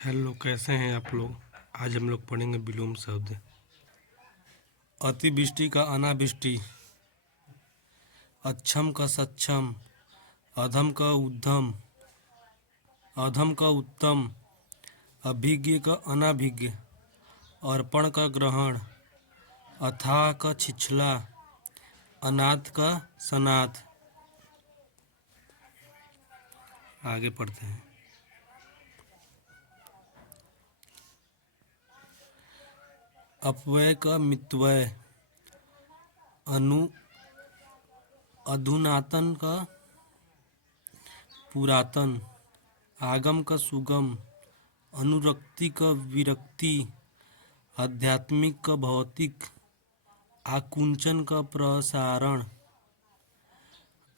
Hello, कैसे हैं आप लोग। आज हम लोग पढ़ेंगे विलोम शब्द। अतिवृष्टि का अनावृष्टि, अक्षम का सक्षम, अधम का उद्धम, अधम का उत्तम, अभिज्ञ का अनाभिज्ञ, अर्पण का ग्रहण, अथाह का छिछला, अनाथ का सनाथ। आगे पढ़ते हैं। अपव्यय का मितव्यय, अधुनातन का पुरातन, आगम का सुगम, अनुरक्ति का विरक्ति, आध्यात्मिक का भौतिक, आकुंचन का प्रसारण,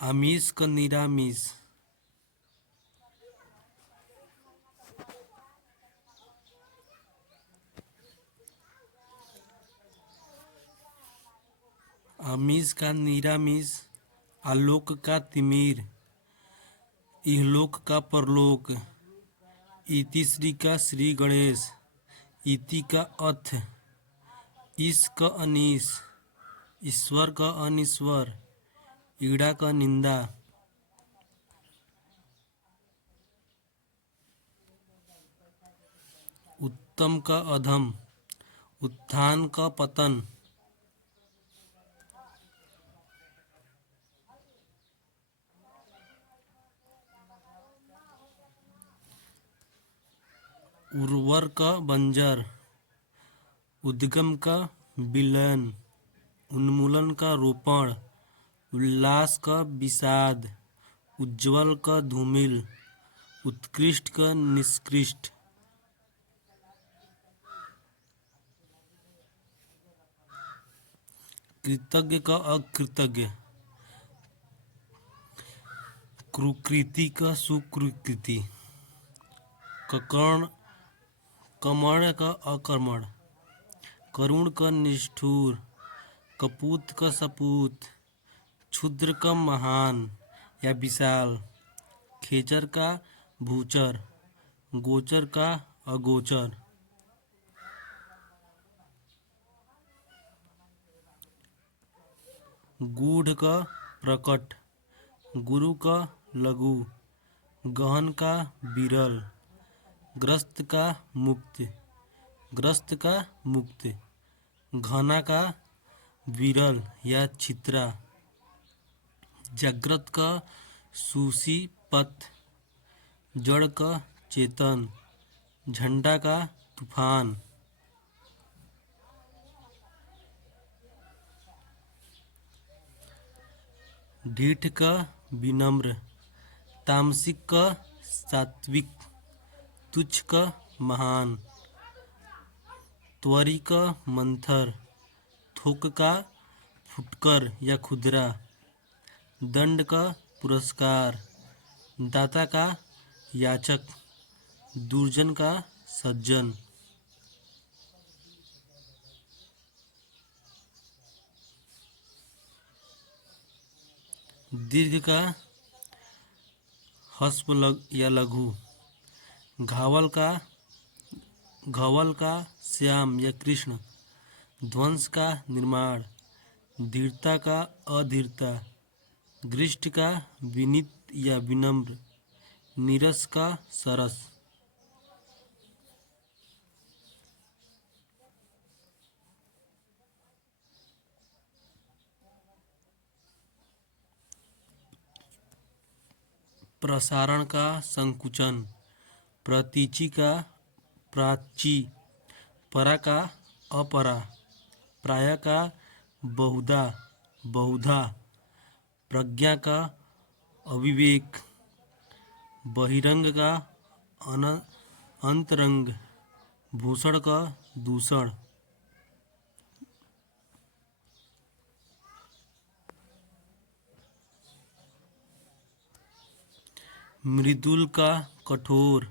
आमिष का निरामिष। आमिष का निरामिष, आलोक का तिमिर, इहलोक का परलोक, इतिश्री का श्री गणेश, इति का अथ, ईश का अनीश, ईश्वर का अनीश्वर, ईड़ा का निंदा, उत्तम का अधम, उत्थान का पतन, उर्वर का बंजर, उद्गम का विलयन, उन्मूलन का रोपण, उल्लास का विषाद, उज्ज्वल का धूमिल, उत्कृष्ट का निष्कृष्ट। कृतज्ञ का अकृतज्ञ, कुकृति का सुकृति, कमर्ण का अकर्मण, करुण का निष्ठुर, कपूत का सपूत, क्षुद्र का महान या विशाल, खेचर का भूचर, गोचर का अगोचर। गूढ़ का प्रकट, गुरु का लघु, गहन का विरल, ग्रस्त का मुक्त, ग्रस्त का मुक्त, घना का विरल या छित्रा, जागृत का सूसी पथ, जड़ का चेतन, झंडा का तूफान। ढीठ का विनम्र, तामसिक का सात्विक, तुच्छ का महान, त्वरी का मंथर, थोक का फुटकर या खुदरा, दंड का पुरस्कार, दाता का याचक, दुर्जन का सज्जन। दीर्घ का हस्व या लघु, घावल का श्याम या कृष्ण, ध्वंस का निर्माण, धीरता का अधीरता, गृष्ट का विनीत या विनम्र, नीरस का सरस। प्रसारण का संकुचन, प्रतीचि का प्राची, परा का अपरा, प्राय का बहुधा बहुधा, प्रज्ञा का अविवेक, बहिरंग का अंतरंग, भूषण का दूषण। मृदुल का कठोर,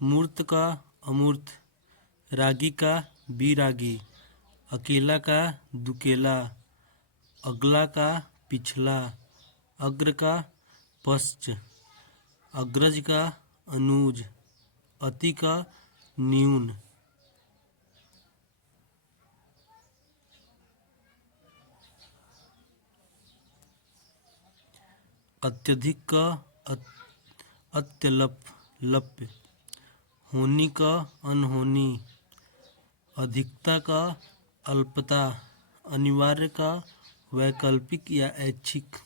मूर्त का अमूर्त, रागी का विरागी, अकेला का दुकेला, अगला का पिछला, अग्र का पश्च, अग्रज का अनुज, अति का न्यून। अत्यधिक का अत्यल्प लप्य। होनी का अनहोनी। अधिकता का अल्पता। अनिवार्य का वैकल्पिक या ऐच्छिक।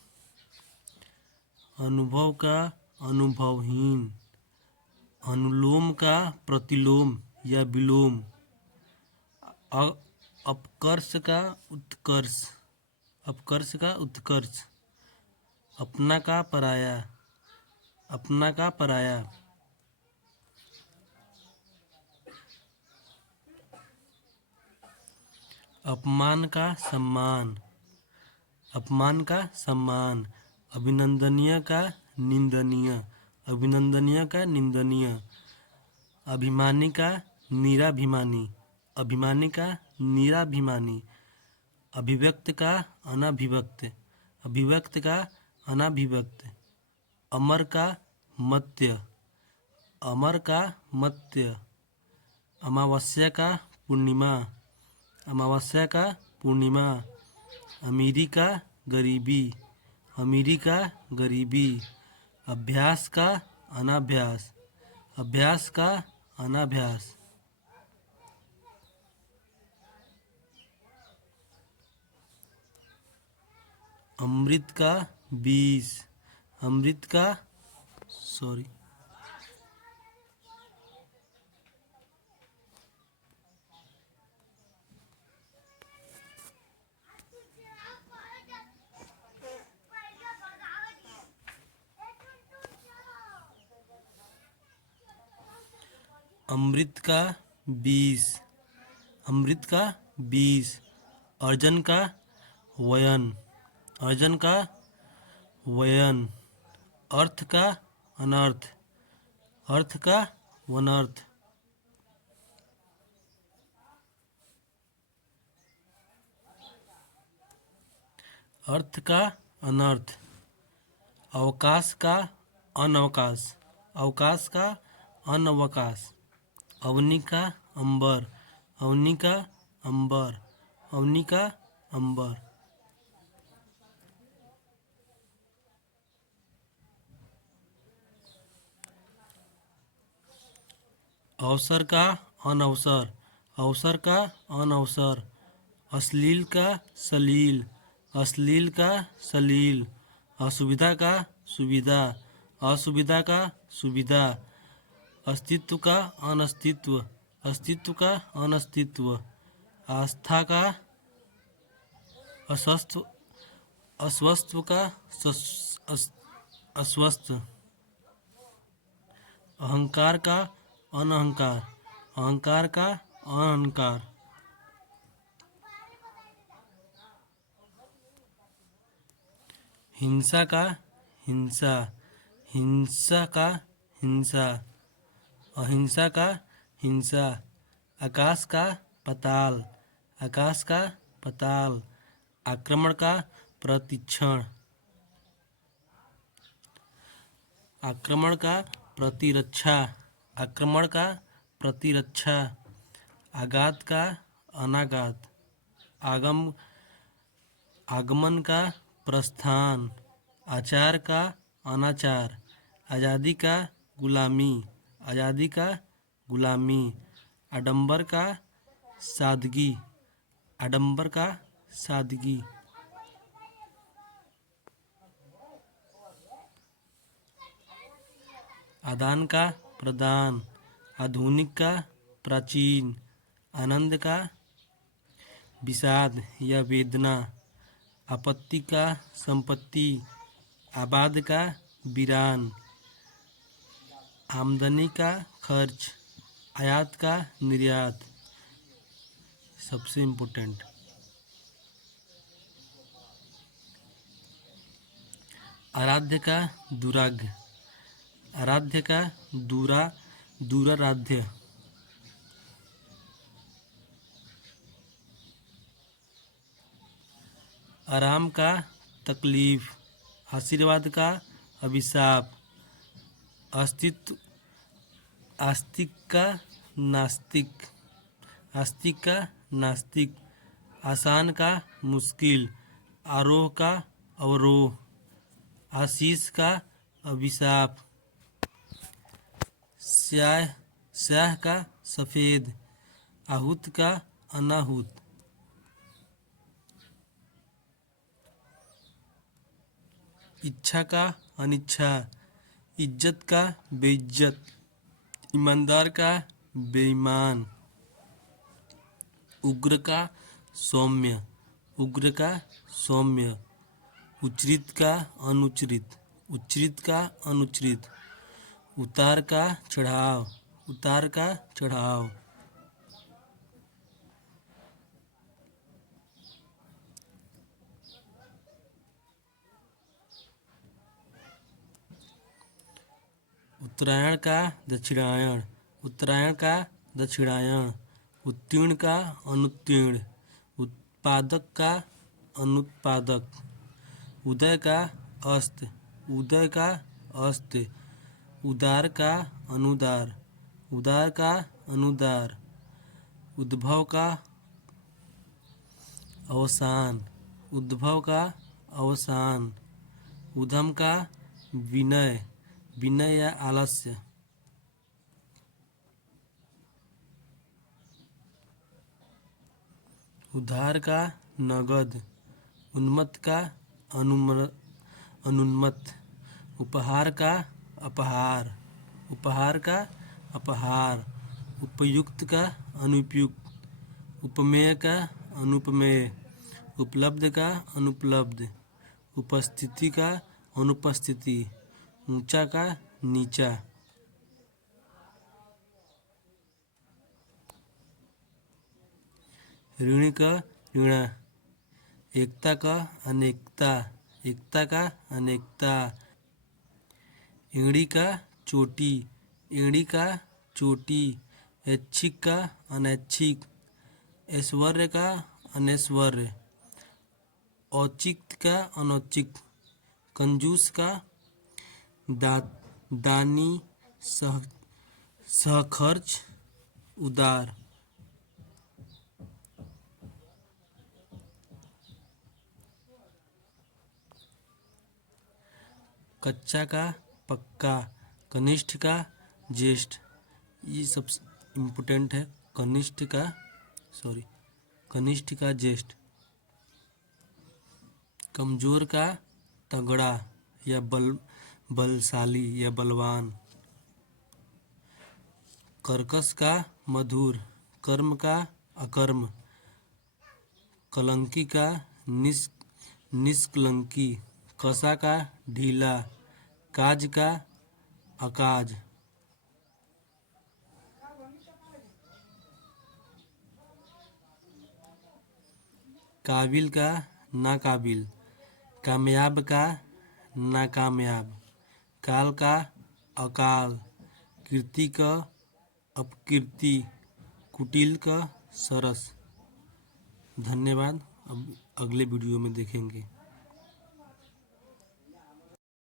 अनुभव का अनुभवहीन। अनुलोम का प्रतिलोम या विलोम। अपकर्ष का उत्कर्ष। अपकर्ष का उत्कर्ष। अपना का पराया। अपना का पराया। अपमान का सम्मान। अपमान का सम्मान। अभिनंदनीय का निंदनीय। अभिनंदनीय का निंदनीय। अभिमानी का निराभिमानी। अभिमानी का निराभिमानी। अभिव्यक्त का अनाभिव्यक्त। अभिव्यक्त का अनाभिव्यक्त। अमर का मत्य। अमर का मत्य। अमावस्या का पूर्णिमा। अमावस्या का पूर्णिमा। अमीरी का गरीबी। अमीरी का गरीबी। अभ्यास का अनाभ्यास। अभ्यास का अनाभ्यास। अमृत का विष। अमृत का सॉरी अमृत का विष। अमृत का विष। अर्जन का वयन। अर्जन का वयन। अर्थ का अनर्थ। अर्थ का वनर्थ। अर्थ का अनर्थ। अवकाश का अनवकाश। अवकाश का अनवकाश। अवनी का अंबर। अवनी का अंबर। अवनी का अंबर। अवसर का अनवसर। अवसर का अनवसर। अश्लील का सलील। अश्लील का सलील। असुविधा का सुविधा। असुविधा का सुविधा। अस्तित्व का अनस्तित्व। अस्तित्व का अनस्तित्व। आस्था का अस्वस्थ। अस्वस्थ का अस्वस्थ। अहंकार का अनहंकार। अहंकार का अहंकार। हिंसा का हिंसा। हिंसा का हिंसा। अहिंसा का हिंसा। आकाश का पाताल। आकाश का पाताल। आक्रमण का प्रतिक्षण। आक्रमण का प्रतिरक्षा। आक्रमण का प्रतिरक्षा। आघात का अनाघात। आगमन का प्रस्थान। आचार का अनाचार। आज़ादी का गुलामी। आज़ादी का गुलामी। आडंबर का सादगी। आडंबर का सादगी। आदान का प्रदान। आधुनिक का प्राचीन। आनंद का विषाद या वेदना। आपत्ति का संपत्ति। आबाद का वीरान। आमदनी का खर्च। आयात का निर्यात। सबसे इम्पोर्टेंट आराध्य का दुराग्य। आराध्य का दुराराध्य। आराम का तकलीफ। आशीर्वाद का अभिशाप। अस्तित्व आस्तिक का नास्तिक, आस्तिक का नास्तिक, आसान का मुश्किल, आरोह का अवरोह, आशीष का अभिशाप, स्याह स्याह का सफ़ेद, आहूत का अनाहूत, इच्छा का अनिच्छा, इज्जत का बेइज्जत, ईमानदार का बेईमान, उग्र का सौम्य, उग्र का सौम्य, उच्चरित का अनुच्चरित, उच्चरित का अनुच्चरित, उतार का चढ़ाव, उतार का चढ़ाव, उत्तरायण का दक्षिणायण, उत्तरायण का दक्षिणायन, उत्तीर्ण का अनुत्तीर्ण, उत्पादक का अनुत्पादक, उदय का अस्त, उदय का अस्त, उदार का अनुदार, उदार का अनुदार, उद्भव का अवसान, उद्भव का अवसान, उधम का विनय, विनय या आलस्य, उधार का नगद, उन्मत्त का अनुन्मत्त, उपहार का अपहार, उपहार का अपहार, उपयुक्त का अनुपयुक्त, उपमेय का अनुपमेय, उपलब्ध का अनुपलब्ध, उपस्थिति का अनुपस्थिति, ऊंचा का नीचा, ऋणी का ऋणा, एकता का अनेकता, एकता का अनेकता, एड़ी का चोटी, एड़ी का चोटी, ऐच्छिक का अनैच्छिक, ऐश्वर्य का अनैश्वर्य, औचित्य का अनौचिक, कंजूस का दानी, सहखर्च, उदार, कच्चा का पक्का, कनिष्ठ का ज्येष्ठ, ये सब इम्पोर्टेंट है, कनिष्ठ का ज्येष्ठ, कमजोर का तगड़ा या बलशाली या बलवान, कर्कश का मधुर, कर्म का अकर्म, कलंकी का निष्कलंकी, कसा का ढीला, काज का अकाज, काबिल का नाकाबिल, कामयाब का नाकामयाब, काल का अकाल, कीर्ति का अपकीर्ति, कुटिल का सरस। धन्यवाद। अब अगले वीडियो में देखेंगे।